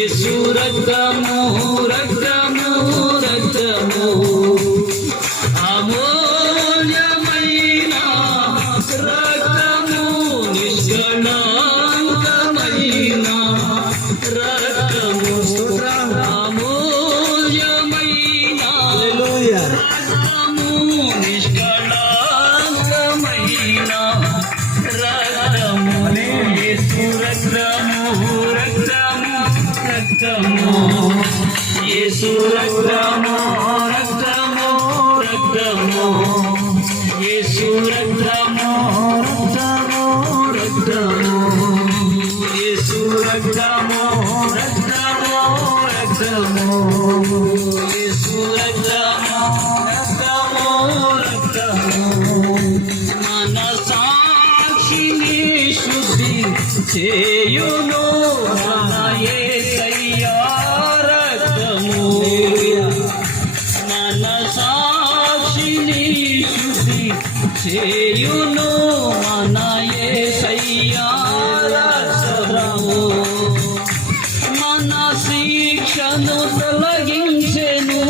యేసు రక్తము రక్తము రక్తము అమూల్యమైన రక్తము నిష్కళంకమైన రక్తము అమూల్యమైన రక్తము నిష్కళంకమైన రక్తము యేసు రక్తము రక్తము రక్తము యేసు రక్తము రక్తము రక్తము యేసు రక్తము రక్తము రక్తము యేసు రక్తము రక్తము రక్తము యేసు రక్తము రక్తము రక్తము మన సాక్షిని శుద్ధి చేయును మన యేసయ్యా రక్తము మన సాక్షిని శుద్ధి చేయును మన యేసయ్యా రక్తము మన శిక్షను తొలగించెను